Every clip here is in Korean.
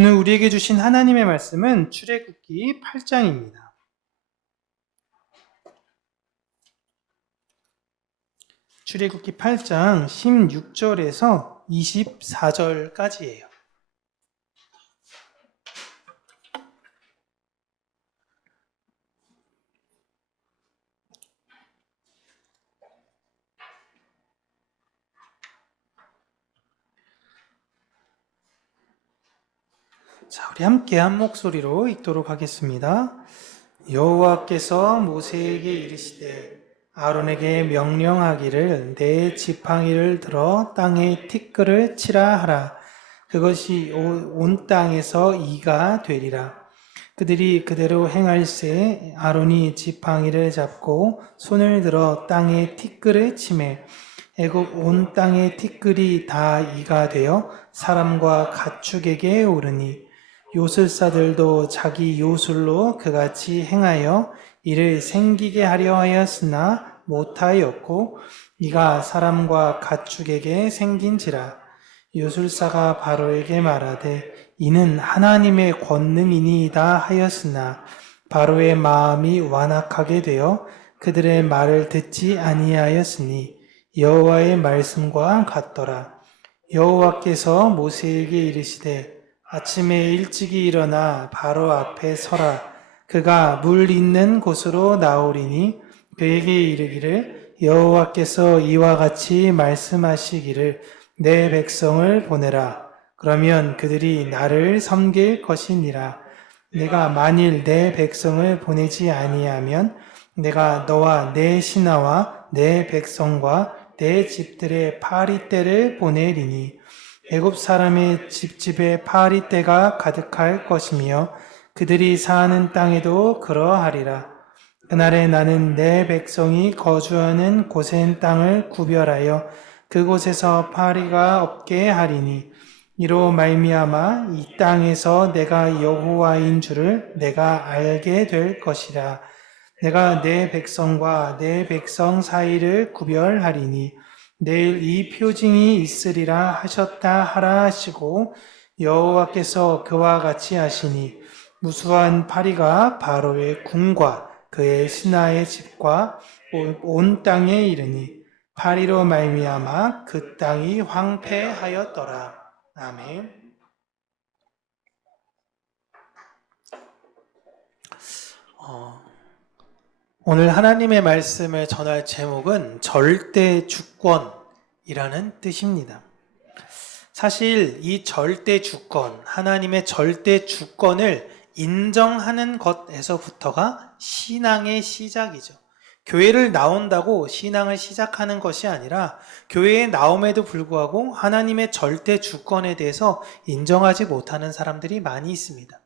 오늘 우리에게 주신 하나님의 말씀은 출애굽기 8장입니다. 출애굽기 8장 16절에서 24절까지예요. 자, 우리 함께 한 목소리로 읽도록 하겠습니다. 여호와께서 모세에게 이르시되 아론에게 명령하기를 내 지팡이를 들어 땅에 티끌을 치라 하라. 그것이 온 땅에서 이가 되리라. 그들이 그대로 행할세. 아론이 지팡이를 잡고 손을 들어 땅에 티끌을 치매 애굽 온 땅의 티끌이 다 이가 되어 사람과 가축에게 오르니 요술사들도 자기 요술로 그같이 행하여 이를 생기게 하려 하였으나 못하였고 이가 사람과 가축에게 생긴지라. 요술사가 바로에게 말하되 이는 하나님의 권능이니이다 하였으나 바로의 마음이 완악하게 되어 그들의 말을 듣지 아니하였으니 여호와의 말씀과 같더라. 여호와께서 모세에게 이르시되 아침에 일찍이 일어나 바로 앞에 서라. 그가 물 있는 곳으로 나오리니 그에게 이르기를 여호와께서 이와 같이 말씀하시기를 내 백성을 보내라. 그러면 그들이 나를 섬길 것이니라. 내가 만일 내 백성을 보내지 아니하면 내가 너와 내 신하와 내 백성과 내 집들의 파리떼를 보내리니 애굽 사람의 집집에 파리떼가 가득할 것이며 그들이 사는 땅에도 그러하리라. 그날에 나는 내 백성이 거주하는 고센 땅을 구별하여 그곳에서 파리가 없게 하리니 이로 말미암아 이 땅에서 내가 여호와인 줄을 내가 알게 될 것이라. 내가 내 백성과 내 백성 사이를 구별하리니 내일 이 표징이 있으리라 하셨다 하라 하시고 여호와께서 그와 같이 하시니 무수한 파리가 바로의 궁과 그의 신하의 집과 온 땅에 이르니 파리로 말미암아 그 땅이 황폐하였더라. 아멘. 오늘 하나님의 말씀을 전할 제목은 절대 주권이라는 뜻입니다. 사실 이 절대 주권, 하나님의 절대 주권을 인정하는 것에서부터가 신앙의 시작이죠. 교회를 나온다고 신앙을 시작하는 것이 아니라 교회에 나옴에도 불구하고 하나님의 절대 주권에 대해서 인정하지 못하는 사람들이 많이 있습니다.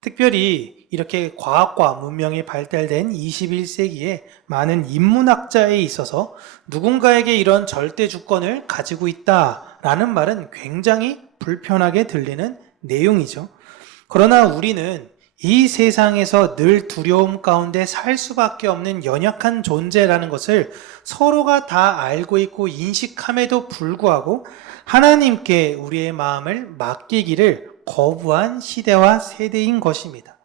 특별히 이렇게 과학과 문명이 발달된 21세기에 많은 인문학자에 있어서 누군가에게 이런 절대 주권을 가지고 있다라는 말은 굉장히 불편하게 들리는 내용이죠. 그러나 우리는 이 세상에서 늘 두려움 가운데 살 수밖에 없는 연약한 존재라는 것을 서로가 다 알고 있고 인식함에도 불구하고 하나님께 우리의 마음을 맡기기를 거부한 시대와 세대인 것입니다.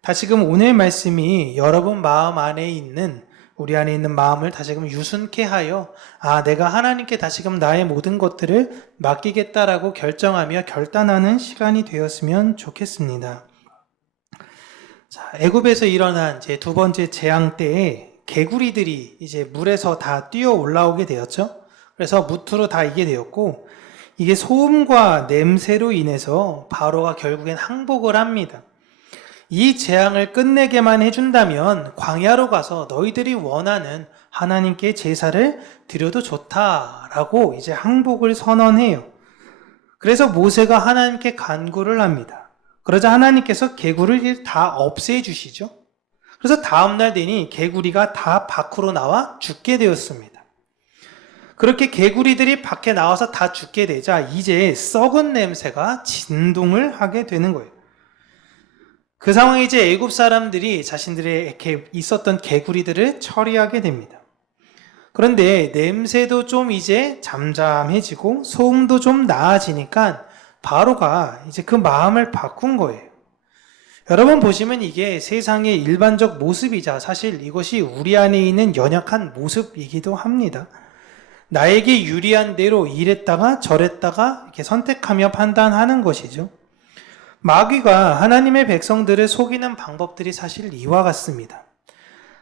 다시금 오늘 말씀이 여러분 마음 안에 있는 우리 안에 있는 마음을 다시금 유순케 하여 내가 하나님께 다시금 나의 모든 것들을 맡기겠다라고 결정하며 결단하는 시간이 되었으면 좋겠습니다. 자, 애굽에서 일어난 제 두 번째 재앙 때에 개구리들이 이제 물에서 다 뛰어 올라오게 되었죠. 그래서 무트로 다 이게 되었고 이게 소음과 냄새로 인해서 바로가 결국엔 항복을 합니다. 이 재앙을 끝내게만 해준다면 광야로 가서 너희들이 원하는 하나님께 제사를 드려도 좋다라고 이제 항복을 선언해요. 그래서 모세가 하나님께 간구를 합니다. 그러자 하나님께서 개구리를 다 없애주시죠. 그래서 다음날 되니 개구리가 다 밖으로 나와 죽게 되었습니다. 그렇게 개구리들이 밖에 나와서 다 죽게 되자 이제 썩은 냄새가 진동을 하게 되는 거예요. 그 상황에 이제 애굽 사람들이 자신들에게 있었던 개구리들을 처리하게 됩니다. 그런데 냄새도 좀 이제 잠잠해지고 소음도 좀 나아지니까 바로가 이제 그 마음을 바꾼 거예요. 여러분 보시면 이게 세상의 일반적 모습이자 사실 이것이 우리 안에 있는 연약한 모습이기도 합니다. 나에게 유리한 대로 이랬다가 저랬다가 이렇게 선택하며 판단하는 것이죠. 마귀가 하나님의 백성들을 속이는 방법들이 사실 이와 같습니다.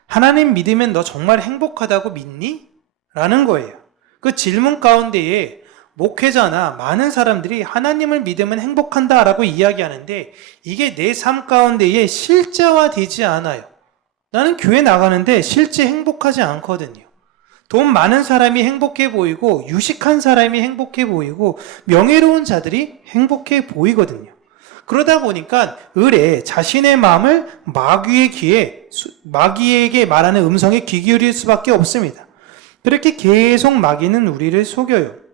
하나님 믿으면 너 정말 행복하다고 믿니? 라는 거예요. 그 질문 가운데에 목회자나 많은 사람들이 하나님을 믿으면 행복한다 라고 이야기하는데 이게 내 삶 가운데에 실제화되지 않아요. 나는 교회 나가는데 실제 행복하지 않거든요. 돈 많은 사람이 행복해 보이고 유식한 사람이 행복해 보이고 명예로운 자들이 행복해 보이거든요. 그러다 보니까 을에 자신의 마음을 마귀에게 말하는 음성에 귀 기울일 수밖에 없습니다. 그렇게 계속 마귀는 우리를 속여요.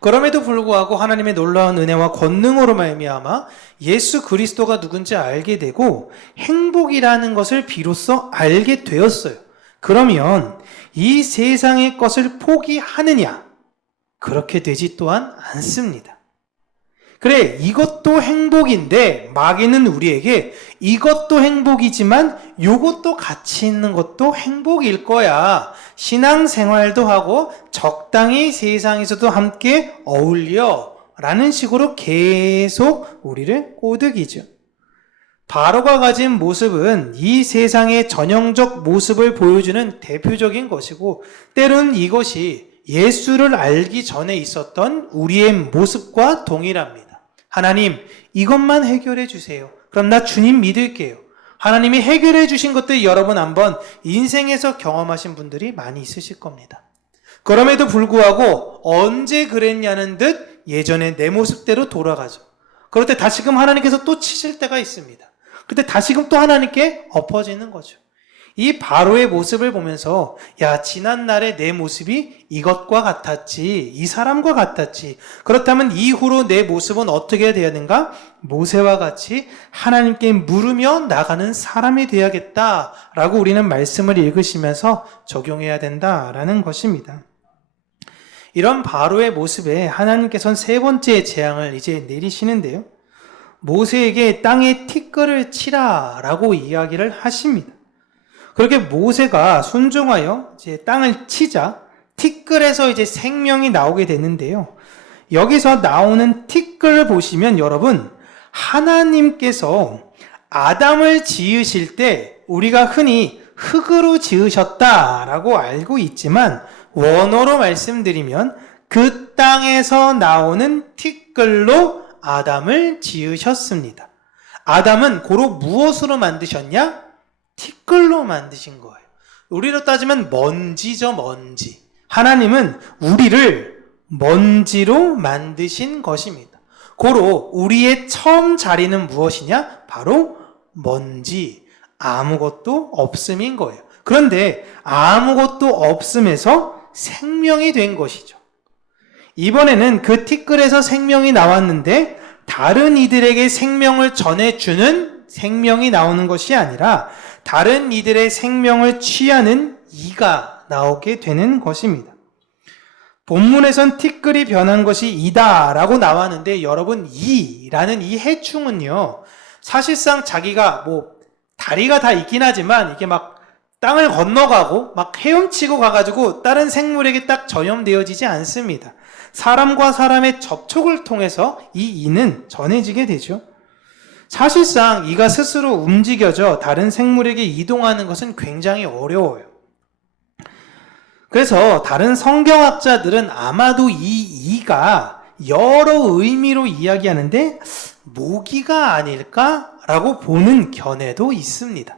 그럼에도 불구하고 하나님의 놀라운 은혜와 권능으로 말미암아 예수 그리스도가 누군지 알게 되고 행복이라는 것을 비로소 알게 되었어요. 그러면 이 세상의 것을 포기하느냐? 그렇게 되지 또한 않습니다. 그래, 이것도 행복인데 마귀는 우리에게 이것도 행복이지만 이것도 같이 있는 것도 행복일 거야. 신앙생활도 하고 적당히 세상에서도 함께 어울려 라는 식으로 계속 우리를 꼬드기죠. 바로가 가진 모습은 이 세상의 전형적 모습을 보여주는 대표적인 것이고 때로는 이것이 예수를 알기 전에 있었던 우리의 모습과 동일합니다. 하나님, 이것만 해결해 주세요. 그럼 나 주님 믿을게요. 하나님이 해결해 주신 것들 여러분 한번 인생에서 경험하신 분들이 많이 있으실 겁니다. 그럼에도 불구하고 언제 그랬냐는 듯 예전의 내 모습대로 돌아가죠. 그럴 때 다시금 하나님께서 또 치실 때가 있습니다. 그때 다시금 또 하나님께 엎어지는 거죠. 이 바로의 모습을 보면서 야, 지난날의 내 모습이 이것과 같았지, 이 사람과 같았지. 그렇다면 이후로 내 모습은 어떻게 되어야 되는가? 모세와 같이 하나님께 물으며 나가는 사람이 되어야겠다라고 우리는 말씀을 읽으시면서 적용해야 된다라는 것입니다. 이런 바로의 모습에 하나님께서는 세 번째 재앙을 이제 내리시는데요. 모세에게 땅에 티끌을 치라라고 이야기를 하십니다. 그렇게 모세가 순종하여 이제 땅을 치자 티끌에서 이제 생명이 나오게 되는데요. 여기서 나오는 티끌을 보시면 여러분, 하나님께서 아담을 지으실 때 우리가 흔히 흙으로 지으셨다라고 알고 있지만 원어로 말씀드리면 그 땅에서 나오는 티끌로 아담을 지으셨습니다. 아담은 고로 무엇으로 만드셨냐? 티끌로 만드신 거예요. 우리로 따지면 먼지죠, 먼지. 하나님은 우리를 먼지로 만드신 것입니다. 고로 우리의 처음 자리는 무엇이냐? 바로 먼지, 아무것도 없음인 거예요. 그런데 아무것도 없음에서 생명이 된 것이죠. 이번에는 그 티끌에서 생명이 나왔는데 다른 이들에게 생명을 전해주는 생명이 나오는 것이 아니라 다른 이들의 생명을 취하는 이가 나오게 되는 것입니다. 본문에선 티끌이 변한 것이 이다라고 나왔는데 여러분, 이라는 이 해충은요, 사실상 자기가 다리가 다 있긴 하지만 이게 막 땅을 건너가고 막 헤엄치고 가가지고 다른 생물에게 딱 전염되어지지 않습니다. 사람과 사람의 접촉을 통해서 이 이는 전해지게 되죠. 사실상 이가 스스로 움직여져 다른 생물에게 이동하는 것은 굉장히 어려워요. 그래서 다른 성경학자들은 아마도 이 이가 여러 의미로 이야기하는데 모기가 아닐까라고 보는 견해도 있습니다.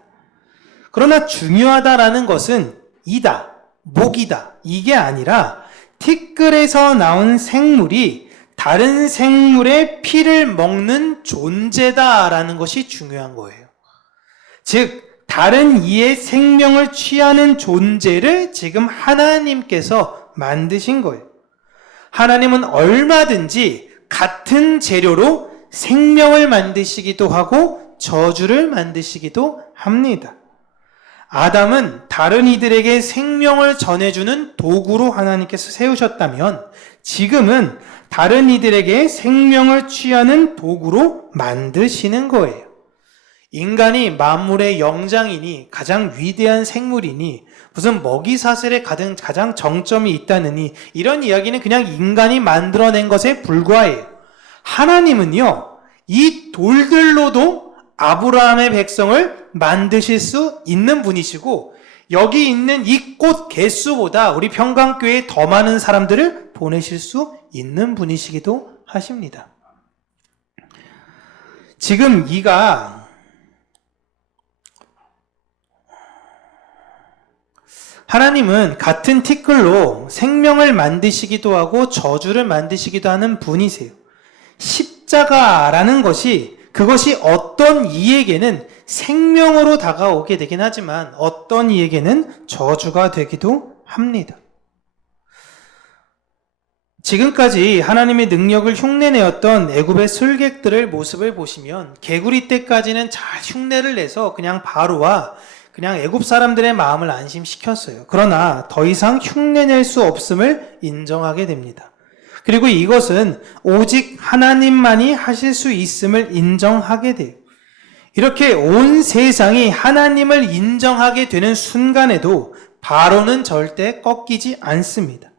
그러나 중요하다라는 것은 이다, 모기다, 이게 아니라 티끌에서 나온 생물이 다른 생물의 피를 먹는 존재다라는 것이 중요한 거예요. 즉, 다른 이의 생명을 취하는 존재를 지금 하나님께서 만드신 거예요. 하나님은 얼마든지 같은 재료로 생명을 만드시기도 하고 저주를 만드시기도 합니다. 아담은 다른 이들에게 생명을 전해주는 도구로 하나님께서 세우셨다면 지금은 다른 이들에게 생명을 취하는 도구로 만드시는 거예요. 인간이 만물의 영장이니 가장 위대한 생물이니 무슨 먹이사슬에 가장 정점이 있다느니 이런 이야기는 그냥 인간이 만들어낸 것에 불과해요. 하나님은요, 이 돌들로도 아브라함의 백성을 만드실 수 있는 분이시고 여기 있는 이 꽃 개수보다 우리 평강교회에 더 많은 사람들을 보내실 수 있는 분이시기도 하십니다. 지금 이가 하나님은 같은 티끌로 생명을 만드시기도 하고 저주를 만드시기도 하는 분이세요. 십자가라는 그것이 어떤 이에게는 생명으로 다가오게 되긴 하지만 어떤 이에게는 저주가 되기도 합니다. 지금까지 하나님의 능력을 흉내내었던 애굽의 술객들의 모습을 보시면 개구리 때까지는 잘 흉내를 내서 그냥 바로와 그냥 애굽 사람들의 마음을 안심시켰어요. 그러나 더 이상 흉내낼 수 없음을 인정하게 됩니다. 그리고 이것은 오직 하나님만이 하실 수 있음을 인정하게 돼요. 이렇게 온 세상이 하나님을 인정하게 되는 순간에도 바로는 절대 꺾이지 않습니다.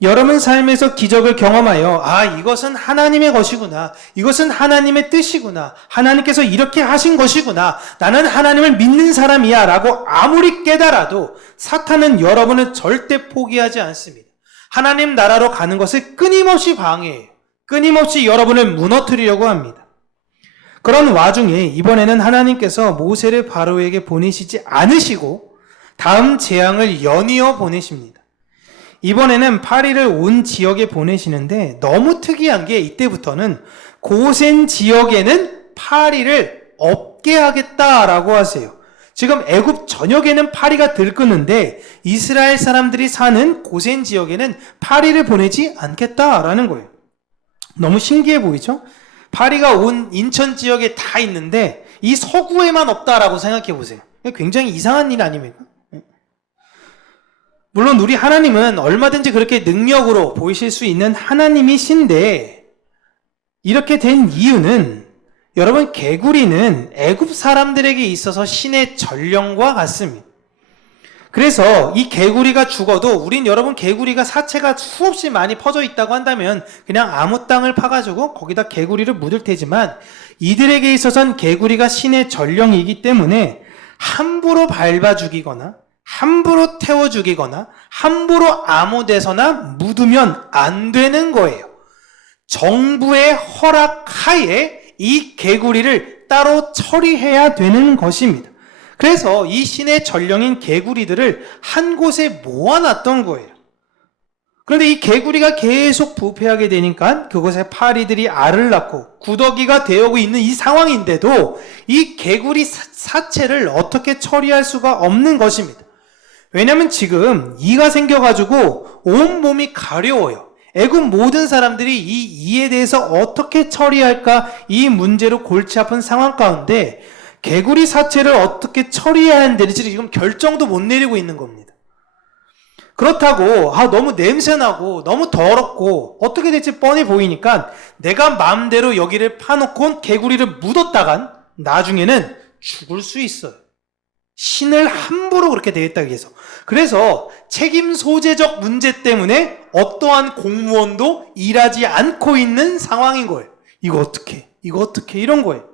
여러분 삶에서 기적을 경험하여 이것은 하나님의 것이구나. 이것은 하나님의 뜻이구나. 하나님께서 이렇게 하신 것이구나. 나는 하나님을 믿는 사람이야 라고 아무리 깨달아도 사탄은 여러분을 절대 포기하지 않습니다. 하나님 나라로 가는 것을 끊임없이 방해해요. 끊임없이 여러분을 무너뜨리려고 합니다. 그런 와중에 이번에는 하나님께서 모세를 바로에게 보내시지 않으시고 다음 재앙을 연이어 보내십니다. 이번에는 파리를 온 지역에 보내시는데 너무 특이한 게 이때부터는 고센 지역에는 파리를 없게 하겠다라고 하세요. 지금 애굽 전역에는 파리가 들끓는데 이스라엘 사람들이 사는 고센 지역에는 파리를 보내지 않겠다라는 거예요. 너무 신기해 보이죠? 파리가 온 인천 지역에 다 있는데 이 서구에만 없다라고 생각해 보세요. 굉장히 이상한 일 아닙니까? 물론 우리 하나님은 얼마든지 그렇게 능력으로 보이실 수 있는 하나님이신데 이렇게 된 이유는 여러분 개구리는 애굽 사람들에게 있어서 신의 전령과 같습니다. 그래서 이 개구리가 죽어도 우린 여러분 개구리가 사체가 수없이 많이 퍼져 있다고 한다면 그냥 아무 땅을 파가지고 거기다 개구리를 묻을 테지만 이들에게 있어서는 개구리가 신의 전령이기 때문에 함부로 밟아 죽이거나 함부로 태워 죽이거나 함부로 아무 데서나 묻으면 안 되는 거예요. 정부의 허락하에 이 개구리를 따로 처리해야 되는 것입니다. 그래서 이 신의 전령인 개구리들을 한 곳에 모아놨던 거예요. 그런데 이 개구리가 계속 부패하게 되니까 그곳에 파리들이 알을 낳고 구더기가 되어오고 있는 이 상황인데도 이 개구리 사체를 어떻게 처리할 수가 없는 것입니다. 왜냐하면 지금 이가 생겨가지고 온 몸이 가려워요. 애굽 모든 사람들이 이 이에 대해서 어떻게 처리할까 이 문제로 골치 아픈 상황 가운데 개구리 사체를 어떻게 처리해야 하는지 지금 결정도 못 내리고 있는 겁니다. 그렇다고 너무 냄새나고 너무 더럽고 어떻게 될지 뻔히 보이니까 내가 마음대로 여기를 파놓고 개구리를 묻었다간 나중에는 죽을 수 있어요. 신을 함부로 그렇게 되겠다고 해서. 그래서 책임 소재적 문제 때문에 어떠한 공무원도 일하지 않고 있는 상황인 거예요. 이거 어떻게 이런 거예요.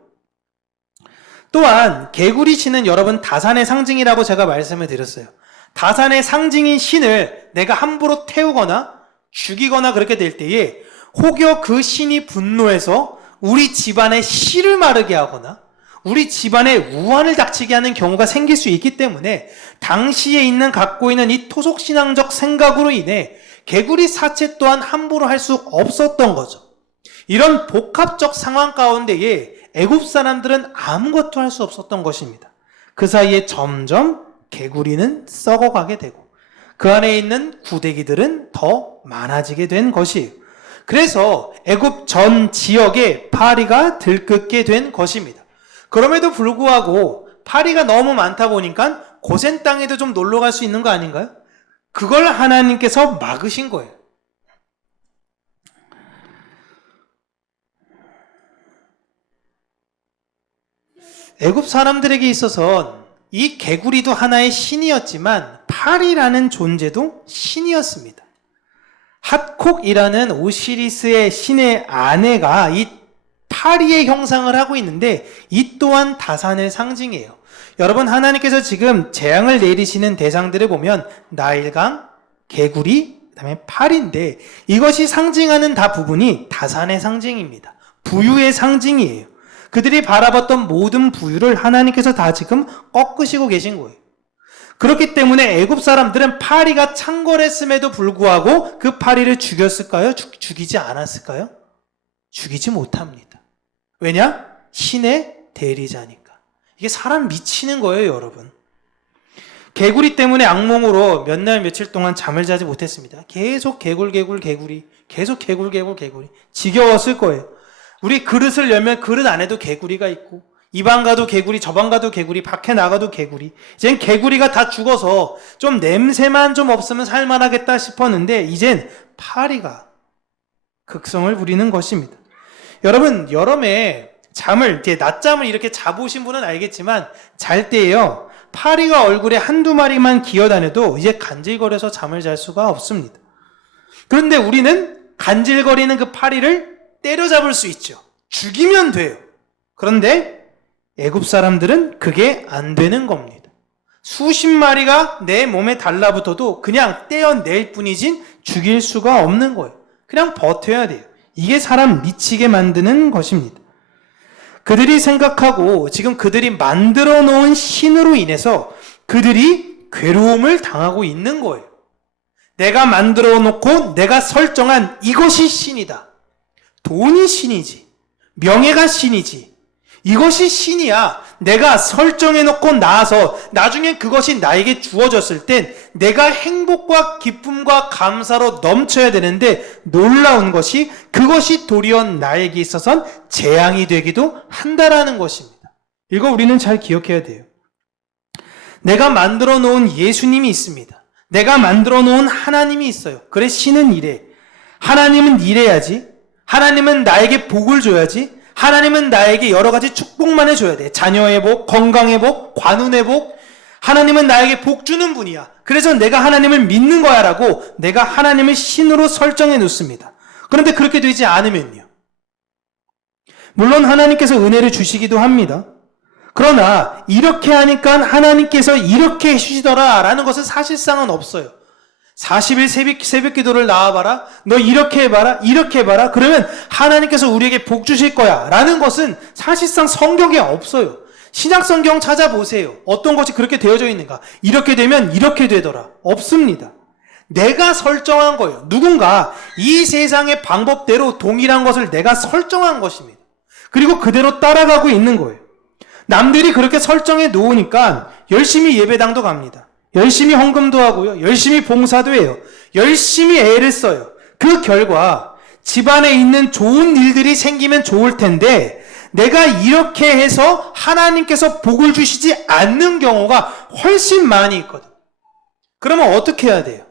또한 개구리 신은 여러분 다산의 상징이라고 제가 말씀을 드렸어요. 다산의 상징인 신을 내가 함부로 태우거나 죽이거나 그렇게 될 때에 혹여 그 신이 분노해서 우리 집안에 씨를 마르게 하거나 우리 집안에 우환을 닥치게 하는 경우가 생길 수 있기 때문에 당시에 갖고 있는 이 토속신앙적 생각으로 인해 개구리 사체 또한 함부로 할 수 없었던 거죠. 이런 복합적 상황 가운데에 애굽 사람들은 아무것도 할 수 없었던 것입니다. 그 사이에 점점 개구리는 썩어가게 되고 그 안에 있는 구데기들은 더 많아지게 된 것이에요. 그래서 애굽 전 지역에 파리가 들끓게 된 것입니다. 그럼에도 불구하고 파리가 너무 많다 보니까 고센 땅에도 좀 놀러 갈 수 있는 거 아닌가요? 그걸 하나님께서 막으신 거예요. 애굽 사람들에게 있어서 이 개구리도 하나의 신이었지만 팔이라는 존재도 신이었습니다. 핫콕이라는 오시리스의 신의 아내가 이 파리의 형상을 하고 있는데 이 또한 다산의 상징이에요. 여러분, 하나님께서 지금 재앙을 내리시는 대상들을 보면 나일강, 개구리, 그다음에 파리인데 이것이 상징하는 다 부분이 다산의 상징입니다. 부유의 상징이에요. 그들이 바라봤던 모든 부유를 하나님께서 다 지금 꺾으시고 계신 거예요. 그렇기 때문에 애굽 사람들은 파리가 창궐했음에도 불구하고 그 파리를 죽였을까요? 죽이지 않았을까요? 죽이지 못합니다. 왜냐? 신의 대리자니까. 이게 사람 미치는 거예요, 여러분. 개구리 때문에 악몽으로 몇 날 며칠 동안 잠을 자지 못했습니다. 계속 개구리. 계속 개구리. 지겨웠을 거예요. 우리 그릇을 열면 그릇 안에도 개구리가 있고 이 방 가도 개구리, 저 방 가도 개구리, 밖에 나가도 개구리. 이젠 개구리가 다 죽어서 좀 냄새만 좀 없으면 살만하겠다 싶었는데 이젠 파리가 극성을 부리는 것입니다. 여러분, 여름에 낮잠을 이렇게 자보신 분은 알겠지만 잘 때에요. 파리가 얼굴에 한두 마리만 기어다녀도 이제 간질거려서 잠을 잘 수가 없습니다. 그런데 우리는 간질거리는 그 파리를 때려잡을 수 있죠. 죽이면 돼요. 그런데 애굽 사람들은 그게 안 되는 겁니다. 수십 마리가 내 몸에 달라붙어도 그냥 떼어낼 뿐이진 죽일 수가 없는 거예요. 그냥 버텨야 돼요. 이게 사람 미치게 만드는 것입니다. 그들이 생각하고 지금 그들이 만들어 놓은 신으로 인해서 그들이 괴로움을 당하고 있는 거예요. 내가 만들어 놓고 내가 설정한 이것이 신이다. 돈이 신이지. 명예가 신이지. 이것이 신이야. 내가 설정해놓고 나서 나중에 그것이 나에게 주어졌을 땐 내가 행복과 기쁨과 감사로 넘쳐야 되는데 놀라운 것이 그것이 도리어 나에게 있어선 재앙이 되기도 한다라는 것입니다. 이거 우리는 잘 기억해야 돼요. 내가 만들어 놓은 예수님이 있습니다. 내가 만들어 놓은 하나님이 있어요. 그래, 신은 이래. 하나님은 이래야지. 하나님은 나에게 복을 줘야지. 하나님은 나에게 여러 가지 축복만 해줘야 돼. 자녀의 복, 건강의 복, 관운의 복. 하나님은 나에게 복 주는 분이야. 그래서 내가 하나님을 믿는 거야 라고 내가 하나님을 신으로 설정해 놓습니다. 그런데 그렇게 되지 않으면요. 물론 하나님께서 은혜를 주시기도 합니다. 그러나 이렇게 하니까 하나님께서 이렇게 해주시더라 라는 것은 사실상은 없어요. 40일 새벽 기도를 나와봐라. 너 이렇게 해봐라. 이렇게 해봐라. 그러면 하나님께서 우리에게 복 주실 거야 라는 것은 사실상 성경에 없어요. 신약 성경 찾아보세요. 어떤 것이 그렇게 되어져 있는가. 이렇게 되면 이렇게 되더라. 없습니다. 내가 설정한 거예요. 누군가 이 세상의 방법대로 동일한 것을 내가 설정한 것입니다. 그리고 그대로 따라가고 있는 거예요. 남들이 그렇게 설정해 놓으니까 열심히 예배당도 갑니다. 열심히 헌금도 하고요. 열심히 봉사도 해요. 열심히 애를 써요. 그 결과 집안에 있는 좋은 일들이 생기면 좋을 텐데 내가 이렇게 해서 하나님께서 복을 주시지 않는 경우가 훨씬 많이 있거든. 그러면 어떻게 해야 돼요?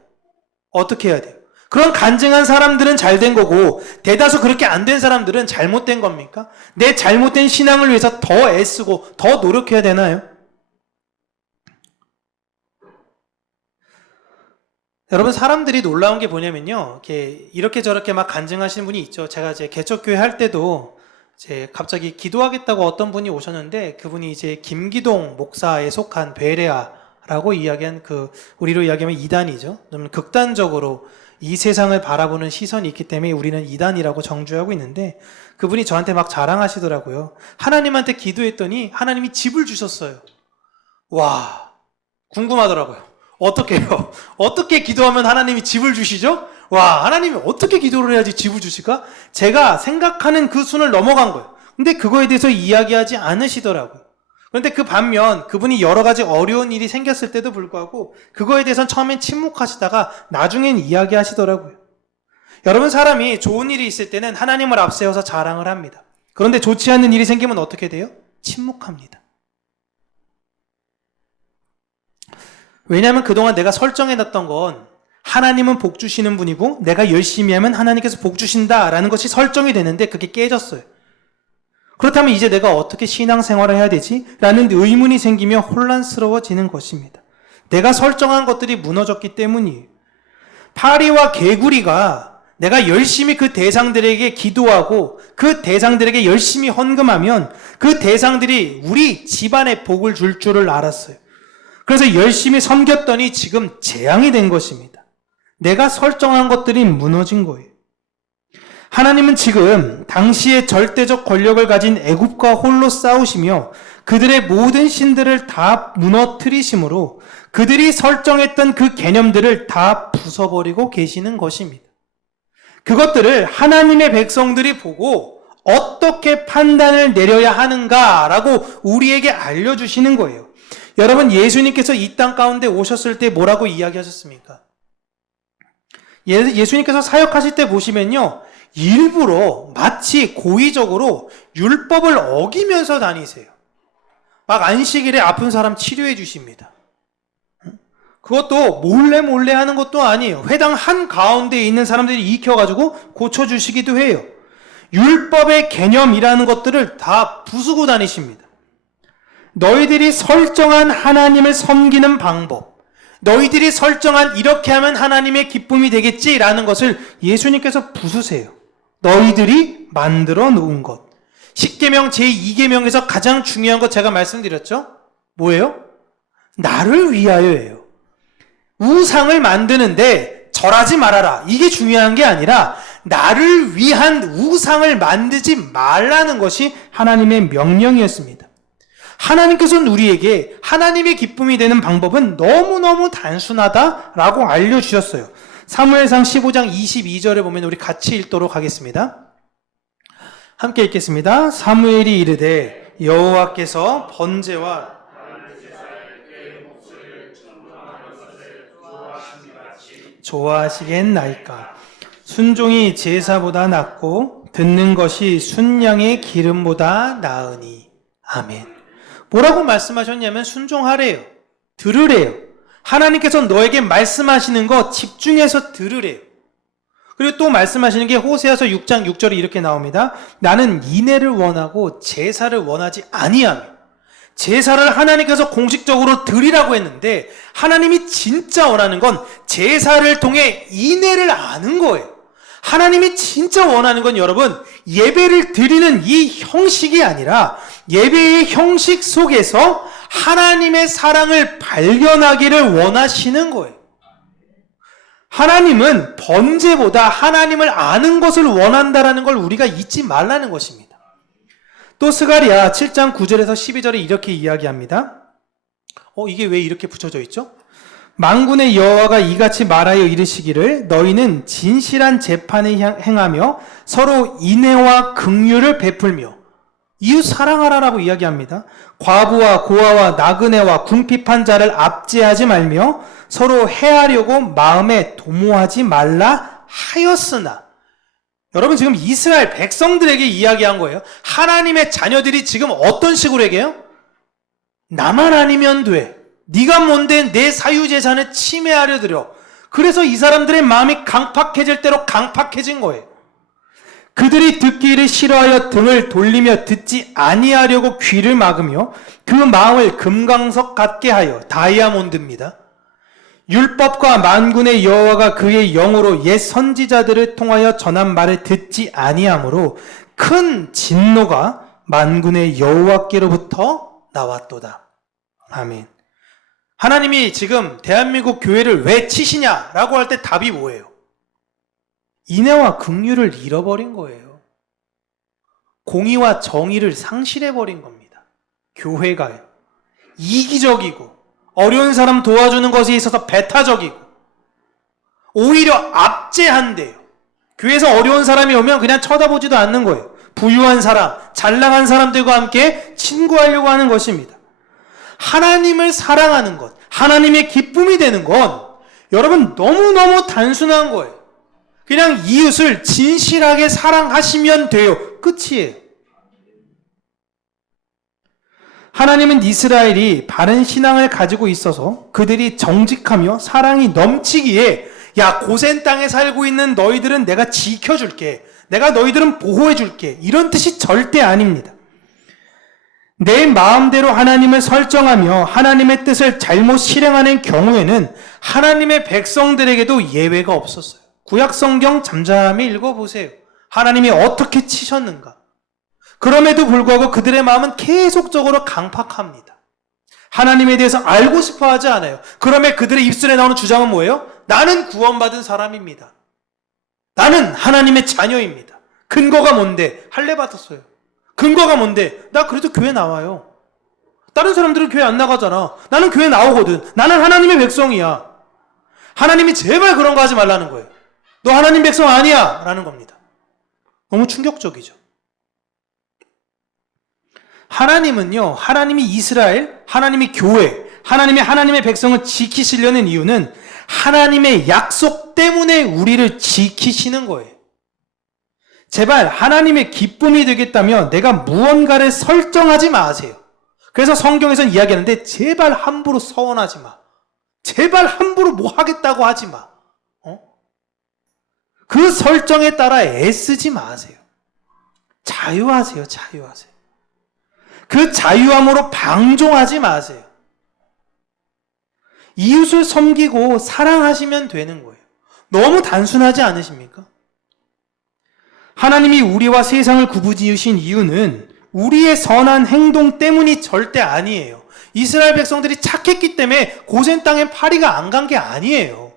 어떻게 해야 돼요? 그런 간증한 사람들은 잘된 거고 대다수 그렇게 안 된 사람들은 잘못된 겁니까? 내 잘못된 신앙을 위해서 더 애쓰고 더 노력해야 되나요? 여러분, 사람들이 놀라운 게 뭐냐면요. 이렇게 저렇게 막 간증하시는 분이 있죠. 제가 이제 개척교회 할 때도 갑자기 기도하겠다고 어떤 분이 오셨는데 그분이 이제 김기동 목사에 속한 베레아라고 이야기한 우리로 이야기하면 이단이죠. 너무 극단적으로 이 세상을 바라보는 시선이 있기 때문에 우리는 이단이라고 정죄하고 있는데 그분이 저한테 막 자랑하시더라고요. 하나님한테 기도했더니 하나님이 집을 주셨어요. 와, 궁금하더라고요. 어떻게 해요? 어떻게 기도하면 하나님이 집을 주시죠? 와, 하나님이 어떻게 기도를 해야지 집을 주실까? 제가 생각하는 그 순을 넘어간 거예요. 근데 그거에 대해서 이야기하지 않으시더라고요. 그런데 그 반면 그분이 여러 가지 어려운 일이 생겼을 때도 불구하고 그거에 대해서는 처음엔 침묵하시다가 나중엔 이야기하시더라고요. 여러분, 사람이 좋은 일이 있을 때는 하나님을 앞세워서 자랑을 합니다. 그런데 좋지 않은 일이 생기면 어떻게 돼요? 침묵합니다. 왜냐하면 그동안 내가 설정해놨던 건 하나님은 복 주시는 분이고 내가 열심히 하면 하나님께서 복 주신다라는 것이 설정이 되는데 그게 깨졌어요. 그렇다면 이제 내가 어떻게 신앙생활을 해야 되지? 라는 의문이 생기며 혼란스러워지는 것입니다. 내가 설정한 것들이 무너졌기 때문이에요. 파리와 개구리가 내가 열심히 그 대상들에게 기도하고 그 대상들에게 열심히 헌금하면 그 대상들이 우리 집안에 복을 줄 줄을 알았어요. 그래서 열심히 섬겼더니 지금 재앙이 된 것입니다. 내가 설정한 것들이 무너진 거예요. 하나님은 지금 당시의 절대적 권력을 가진 애굽과 홀로 싸우시며 그들의 모든 신들을 다 무너뜨리심으로 그들이 설정했던 그 개념들을 다 부숴버리고 계시는 것입니다. 그것들을 하나님의 백성들이 보고 어떻게 판단을 내려야 하는가라고 우리에게 알려주시는 거예요. 여러분, 예수님께서 이 땅 가운데 오셨을 때 뭐라고 이야기하셨습니까? 예수님께서 사역하실 때 보시면요, 일부러 마치 고의적으로 율법을 어기면서 다니세요. 막 안식일에 아픈 사람 치료해 주십니다. 그것도 몰래 하는 것도 아니에요. 회당 한가운데에 있는 사람들이 익혀가지고 고쳐주시기도 해요. 율법의 개념이라는 것들을 다 부수고 다니십니다. 너희들이 설정한 하나님을 섬기는 방법, 너희들이 설정한 이렇게 하면 하나님의 기쁨이 되겠지라는 것을 예수님께서 부수세요. 너희들이 만들어 놓은 것. 십계명 제2계명에서 가장 중요한 것 제가 말씀드렸죠? 뭐예요? 나를 위하여예요. 우상을 만드는데 절하지 말아라. 이게 중요한 게 아니라 나를 위한 우상을 만들지 말라는 것이 하나님의 명령이었습니다. 하나님께서는 우리에게 하나님의 기쁨이 되는 방법은 너무너무 단순하다라고 알려주셨어요. 사무엘상 15장 22절에 보면 우리 같이 읽도록 하겠습니다. 함께 읽겠습니다. 사무엘이 이르되 여호와께서 번제와 좋아하시겠나이까. 순종이 제사보다 낫고 듣는 것이 순양의 기름보다 나으니. 아멘. 뭐라고 말씀하셨냐면 순종하래요. 들으래요. 하나님께서 너에게 말씀하시는 거 집중해서 들으래요. 그리고 또 말씀하시는 게 호세아서 6장 6절에 이렇게 나옵니다. 나는 인애를 원하고 제사를 원하지 아니하며. 제사를 하나님께서 공식적으로 드리라고 했는데 하나님이 진짜 원하는 건 제사를 통해 인애를 아는 거예요. 하나님이 진짜 원하는 건 여러분, 예배를 드리는 이 형식이 아니라 예배의 형식 속에서 하나님의 사랑을 발견하기를 원하시는 거예요. 하나님은 번제보다 하나님을 아는 것을 원한다라는 걸 우리가 잊지 말라는 것입니다. 또 스가랴 7장 9절에서 12절에 이렇게 이야기합니다. 이게 왜 이렇게 붙여져 있죠? 만군의 여호와가 이같이 말하여 이르시기를 너희는 진실한 재판을 행하며 서로 인애와 긍휼을 베풀며 이웃 사랑하라라고 이야기합니다. 과부와 고아와 나그네와 궁핍한 자를 압제하지 말며 서로 해하려고 마음에 도모하지 말라 하였으나. 여러분, 지금 이스라엘 백성들에게 이야기한 거예요. 하나님의 자녀들이 지금 어떤 식으로 얘기해요? 나만 아니면 돼. 네가 뭔데 내 사유재산을 침해하려 들여. 그래서 이 사람들의 마음이 강팍해질 대로 강팍해진 거예요. 그들이 듣기를 싫어하여 등을 돌리며 듣지 아니하려고 귀를 막으며 그 마음을 금강석 같게 하여 다이아몬드입니다. 율법과 만군의 여호와가 그의 영으로 옛 선지자들을 통하여 전한 말을 듣지 아니하므로 큰 진노가 만군의 여호와께로부터 나왔도다. 아멘. 하나님이 지금 대한민국 교회를 왜 치시냐라고 할 때 답이 뭐예요? 인애와 긍휼을 잃어버린 거예요. 공의와 정의를 상실해버린 겁니다. 교회가요. 이기적이고 어려운 사람 도와주는 것에 있어서 배타적이고 오히려 압제한대요. 교회에서 어려운 사람이 오면 그냥 쳐다보지도 않는 거예요. 부유한 사람, 잘 나간 사람들과 함께 친구하려고 하는 것입니다. 하나님을 사랑하는 것, 하나님의 기쁨이 되는 건 여러분 너무너무 단순한 거예요. 그냥 이웃을 진실하게 사랑하시면 돼요. 끝이에요. 하나님은 이스라엘이 바른 신앙을 가지고 있어서 그들이 정직하며 사랑이 넘치기에 야, 고센 땅에 살고 있는 너희들은 내가 지켜줄게. 내가 너희들은 보호해줄게. 이런 뜻이 절대 아닙니다. 내 마음대로 하나님을 설정하며 하나님의 뜻을 잘못 실행하는 경우에는 하나님의 백성들에게도 예외가 없었어요. 구약성경 잠잠히 읽어보세요. 하나님이 어떻게 치셨는가. 그럼에도 불구하고 그들의 마음은 계속적으로 강팍합니다. 하나님에 대해서 알고 싶어 하지 않아요. 그러면 그들의 입술에 나오는 주장은 뭐예요? 나는 구원받은 사람입니다. 나는 하나님의 자녀입니다. 근거가 뭔데? 할례 받았어요. 근거가 뭔데? 나 그래도 교회 나와요. 다른 사람들은 교회 안 나가잖아. 나는 교회 나오거든. 나는 하나님의 백성이야. 하나님이 제발 그런 거 하지 말라는 거예요. 너 하나님 백성 아니야! 라는 겁니다. 너무 충격적이죠. 하나님은요, 하나님이 이스라엘, 하나님이 교회, 하나님의 백성을 지키시려는 이유는 하나님의 약속 때문에 우리를 지키시는 거예요. 제발 하나님의 기쁨이 되겠다면 내가 무언가를 설정하지 마세요. 그래서 성경에서는 이야기하는데 제발 함부로 서원하지 마. 제발 함부로 뭐 하겠다고 하지 마. 그 설정에 따라 애쓰지 마세요. 자유하세요. 자유하세요. 그 자유함으로 방종하지 마세요. 이웃을 섬기고 사랑하시면 되는 거예요. 너무 단순하지 않으십니까? 하나님이 우리와 세상을 구분지으신 이유는 우리의 선한 행동 때문이 절대 아니에요. 이스라엘 백성들이 착했기 때문에 고센 땅에 파리가 안 간 게 아니에요.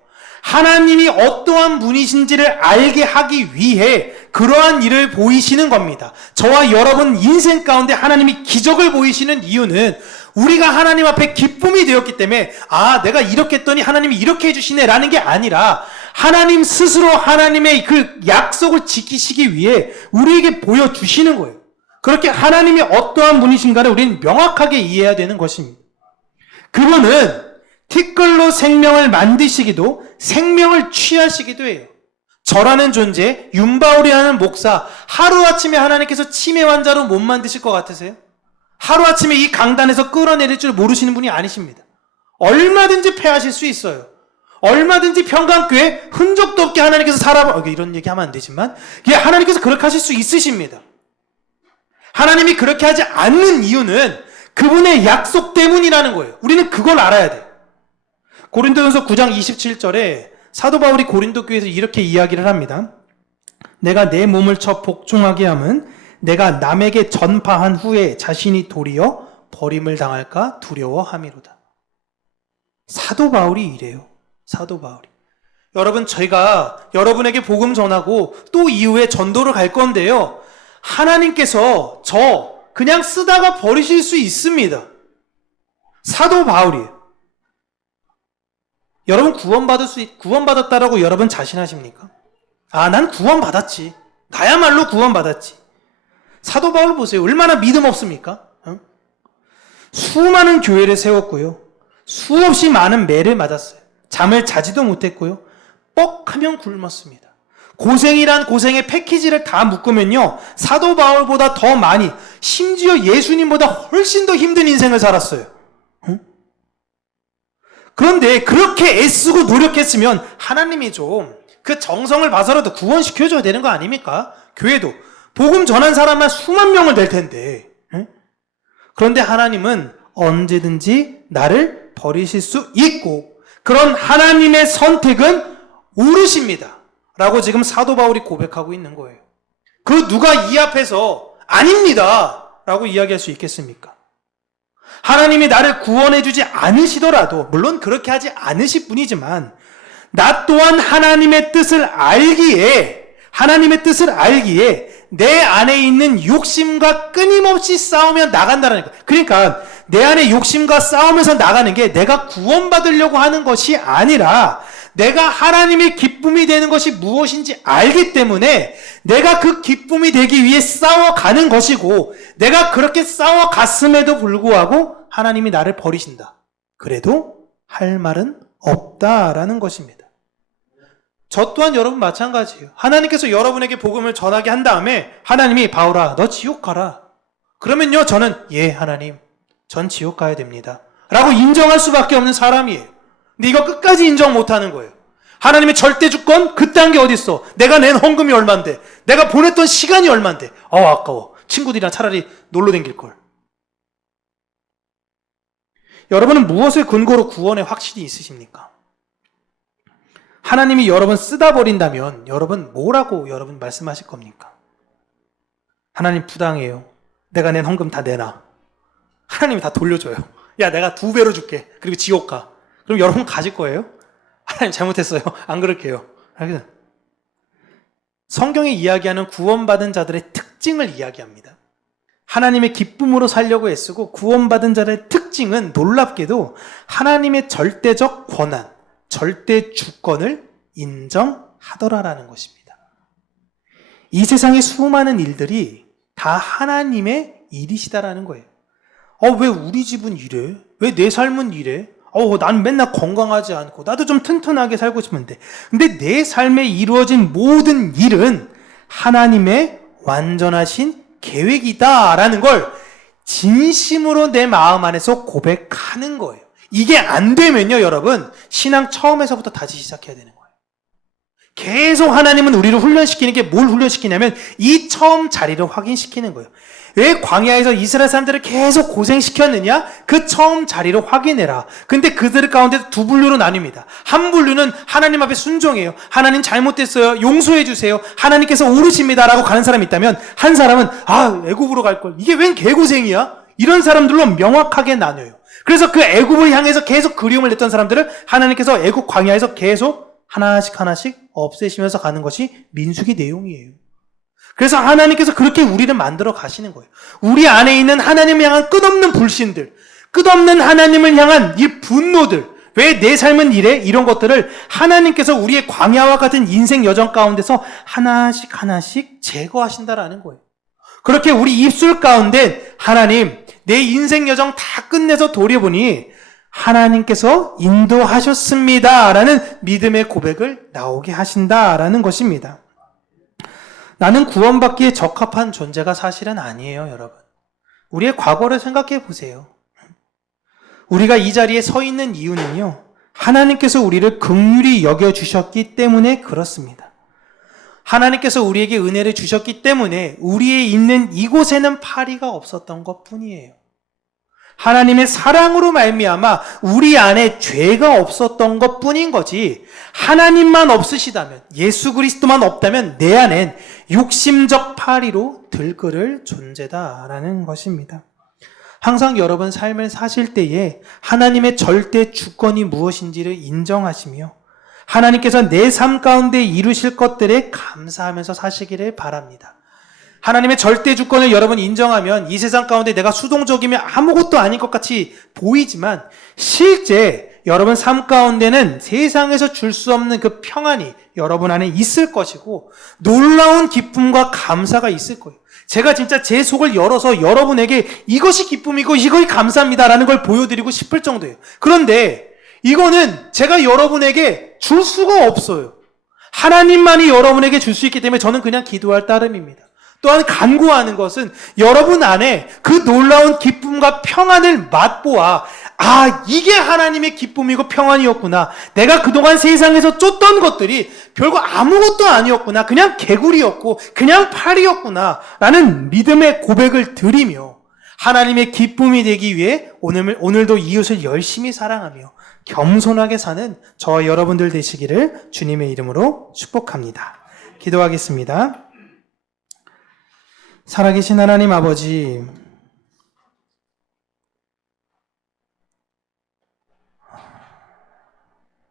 하나님이 어떠한 분이신지를 알게 하기 위해 그러한 일을 보이시는 겁니다. 저와 여러분 인생 가운데 하나님이 기적을 보이시는 이유는 우리가 하나님 앞에 기쁨이 되었기 때문에 내가 이렇게 했더니 하나님이 이렇게 해주시네 라는 게 아니라 하나님 스스로 하나님의 그 약속을 지키시기 위해 우리에게 보여주시는 거예요. 그렇게 하나님이 어떠한 분이신가를 우리는 명확하게 이해해야 되는 것입니다. 그분은 티끌로 생명을 만드시기도 생명을 취하시기도 해요. 저라는 존재, 윤바울이라는 목사, 하루아침에 하나님께서 치매 환자로 못 만드실 것 같으세요? 하루아침에 이 강단에서 끌어내릴 줄 모르시는 분이 아니십니다. 얼마든지 패하실 수 있어요. 얼마든지 평강교회 흔적도 없게 하나님께서 이런 얘기 하면 안 되지만 하나님께서 그렇게 하실 수 있으십니다. 하나님이 그렇게 하지 않는 이유는 그분의 약속 때문이라는 거예요. 우리는 그걸 알아야 돼요. 고린도전서 9장 27절에 사도 바울이 고린도 교회에서 이렇게 이야기를 합니다. 내가 내 몸을 쳐 복종하게 함은 내가 남에게 전파한 후에 자신이 도리어 버림을 당할까 두려워함이로다. 사도 바울이 이래요. 사도 바울이. 여러분, 저희가 여러분에게 복음 전하고 또 이후에 전도를 갈 건데요. 하나님께서 저 그냥 쓰다가 버리실 수 있습니다. 사도 바울이에요. 여러분 구원받았다라고 여러분 자신하십니까? 난 구원받았지. 나야말로 구원받았지. 사도 바울 보세요. 얼마나 믿음 없습니까? 수많은 교회를 세웠고요. 수없이 많은 매를 맞았어요. 잠을 자지도 못했고요. 뻑하면 굶었습니다. 고생이란 고생의 패키지를 다 묶으면요. 사도 바울보다 더 많이, 심지어 예수님보다 훨씬 더 힘든 인생을 살았어요. 그런데 그렇게 애쓰고 노력했으면 하나님이 좀 그 정성을 봐서라도 구원시켜줘야 되는 거 아닙니까? 교회도 복음 전한 사람만 수만 명을 낼 텐데. 그런데 하나님은 언제든지 나를 버리실 수 있고 그런 하나님의 선택은 옳으십니다. 라고 지금 사도 바울이 고백하고 있는 거예요. 그 누가 이 앞에서 아닙니다. 라고 이야기할 수 있겠습니까? 하나님이 나를 구원해주지 않으시더라도 물론 그렇게 하지 않으실 분이지만 나 또한 하나님의 뜻을 알기에 내 안에 있는 욕심과 끊임없이 싸우며 나간다는 거예요. 그러니까 내 안에 욕심과 싸우면서 나가는 게 내가 구원받으려고 하는 것이 아니라 내가 하나님의 기쁨이 되는 것이 무엇인지 알기 때문에 내가 그 기쁨이 되기 위해 싸워가는 것이고 내가 그렇게 싸워갔음에도 불구하고 하나님이 나를 버리신다. 그래도 할 말은 없다라는 것입니다. 저 또한 여러분 마찬가지예요. 하나님께서 여러분에게 복음을 전하게 한 다음에 하나님이 바울아 너 지옥 가라. 그러면요 저는 예 하나님 전 지옥 가야 됩니다. 라고 인정할 수밖에 없는 사람이에요. 근데 이거 끝까지 인정 못하는 거예요. 하나님의 절대 주권 그딴 게 어딨어. 내가 낸 헌금이 얼만데, 내가 보냈던 시간이 얼만데, 아까워. 친구들이랑 차라리 놀러 댕길 걸. 여러분은 무엇을 근거로 구원에 확신이 있으십니까? 하나님이 여러분 쓰다 버린다면 여러분 뭐라고 여러분 말씀하실 겁니까? 하나님 부당해요. 내가 낸 헌금 다 내놔. 하나님이 다 돌려줘요. 야, 내가 2배로 줄게. 그리고 지옥 가. 그럼 여러분 가질 거예요? 하나님 잘못했어요. 안 그럴게요. 성경이 이야기하는 구원받은 자들의 특징을 이야기합니다. 하나님의 기쁨으로 살려고 애쓰고 구원받은 자들의 특징은 놀랍게도 하나님의 절대적 권한, 절대 주권을 인정하더라라는 것입니다. 이 세상의 수많은 일들이 다 하나님의 일이시다라는 거예요. 왜 우리 집은 이래? 왜 내 삶은 이래? 난 맨날 건강하지 않고 나도 좀 튼튼하게 살고 싶은데. 근데 내 삶에 이루어진 모든 일은 하나님의 완전하신 계획이다라는 걸 진심으로 내 마음 안에서 고백하는 거예요. 이게 안 되면요, 여러분, 신앙 처음에서부터 다시 시작해야 되는 거예요. 계속 하나님은 우리를 훈련시키는 게 뭘 훈련시키냐면 이 처음 자리를 확인시키는 거예요. 왜 광야에서 이스라엘 사람들을 계속 고생시켰느냐? 그 처음 자리를 확인해라. 근데 그들 가운데 두 분류로 나뉩니다. 한 분류는 하나님 앞에 순종해요. 하나님 잘못됐어요. 용서해 주세요. 하나님께서 오르십니다. 라고 가는 사람이 있다면, 한 사람은 애굽으로 갈 걸. 이게 웬 개고생이야? 이런 사람들로 명확하게 나뉘어요. 그래서 그 애굽을 향해서 계속 그리움을 냈던 사람들을 하나님께서 애굽 광야에서 계속 하나씩 없애시면서 가는 것이 민수기 내용이에요. 그래서 하나님께서 그렇게 우리를 만들어 가시는 거예요. 우리 안에 있는 하나님을 향한 끝없는 불신들, 끝없는 하나님을 향한 이 분노들, 왜 내 삶은 이래? 이런 것들을 하나님께서 우리의 광야와 같은 인생 여정 가운데서 하나씩 제거하신다라는 거예요. 그렇게 우리 입술 가운데 하나님, 내 인생 여정 다 끝내서 돌아보니 하나님께서 인도하셨습니다 라는 믿음의 고백을 나오게 하신다라는 것입니다. 나는 구원받기에 적합한 존재가 사실은 아니에요, 여러분. 우리의 과거를 생각해 보세요. 우리가 이 자리에 서 있는 이유는요, 하나님께서 우리를 긍휼히 여겨주셨기 때문에 그렇습니다. 하나님께서 우리에게 은혜를 주셨기 때문에 우리의 있는 이곳에는 파리가 없었던 것 뿐이에요. 하나님의 사랑으로 말미암아 우리 안에 죄가 없었던 것 뿐인 거지, 하나님만 없으시다면, 예수 그리스도만 없다면 내 안엔 육심적 파리로 들끓을 존재다라는 것입니다. 항상 여러분 삶을 사실 때에 하나님의 절대 주권이 무엇인지를 인정하시며 하나님께서 내 삶 가운데 이루실 것들에 감사하면서 사시기를 바랍니다. 하나님의 절대 주권을 여러분 인정하면 이 세상 가운데 내가 수동적이면 아무것도 아닌 것 같이 보이지만, 실제 여러분 삶 가운데는 세상에서 줄 수 없는 그 평안이 여러분 안에 있을 것이고 놀라운 기쁨과 감사가 있을 거예요. 제가 진짜 제 속을 열어서 여러분에게 이것이 기쁨이고 이것이 감사합니다라는 걸 보여드리고 싶을 정도예요. 그런데 이거는 제가 여러분에게 줄 수가 없어요. 하나님만이 여러분에게 줄 수 있기 때문에 저는 그냥 기도할 따름입니다. 또한 간구하는 것은 여러분 안에 그 놀라운 기쁨과 평안을 맛보아, 이게 하나님의 기쁨이고 평안이었구나. 내가 그동안 세상에서 쫓던 것들이 별거 아무것도 아니었구나. 그냥 개구리였고 그냥 파리였구나 라는 믿음의 고백을 드리며 하나님의 기쁨이 되기 위해 오늘도 이웃을 열심히 사랑하며 겸손하게 사는 저와 여러분들 되시기를 주님의 이름으로 축복합니다. 기도하겠습니다. 살아계신 하나님 아버지,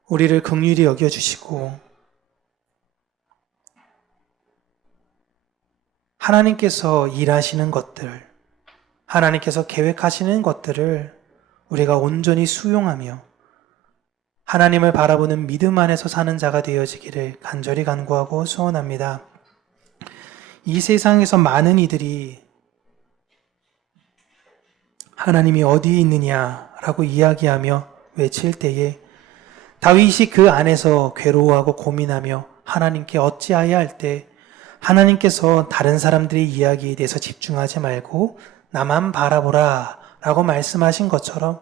우리를 긍휼히 여겨주시고 하나님께서 일하시는 것들, 하나님께서 계획하시는 것들을 우리가 온전히 수용하며 하나님을 바라보는 믿음 안에서 사는 자가 되어지기를 간절히 간구하고 소원합니다. 이 세상에서 많은 이들이 하나님이 어디에 있느냐라고 이야기하며 외칠 때에 다윗이 그 안에서 괴로워하고 고민하며 하나님께 어찌하여야 할 때 하나님께서 다른 사람들의 이야기에 대해서 집중하지 말고 나만 바라보라 라고 말씀하신 것처럼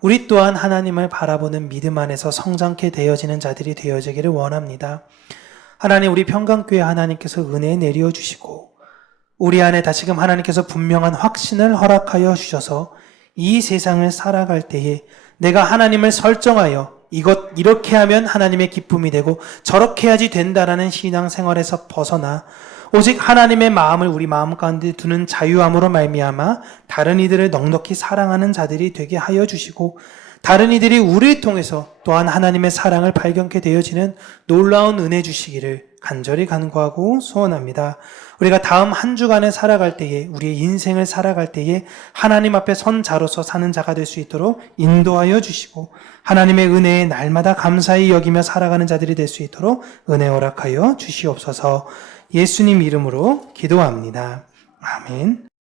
우리 또한 하나님을 바라보는 믿음 안에서 성장케 되어지는 자들이 되어지기를 원합니다. 하나님, 우리 평강교회 하나님께서 은혜 내려 주시고 우리 안에 다시금 하나님께서 분명한 확신을 허락하여 주셔서 이 세상을 살아갈 때에 내가 하나님을 설정하여 이렇게 하면 하나님의 기쁨이 되고 저렇게 해야지 된다라는 신앙생활에서 벗어나 오직 하나님의 마음을 우리 마음 가운데 두는 자유함으로 말미암아 다른 이들을 넉넉히 사랑하는 자들이 되게 하여 주시고 다른 이들이 우리를 통해서 또한 하나님의 사랑을 발견케 되어지는 놀라운 은혜 주시기를 간절히 간구하고 소원합니다. 우리가 다음 한 주간을 살아갈 때에 우리의 인생을 살아갈 때에 하나님 앞에 선 자로서 사는 자가 될 수 있도록 인도하여 주시고 하나님의 은혜에 날마다 감사히 여기며 살아가는 자들이 될 수 있도록 은혜 허락하여 주시옵소서. 예수님 이름으로 기도합니다. 아멘.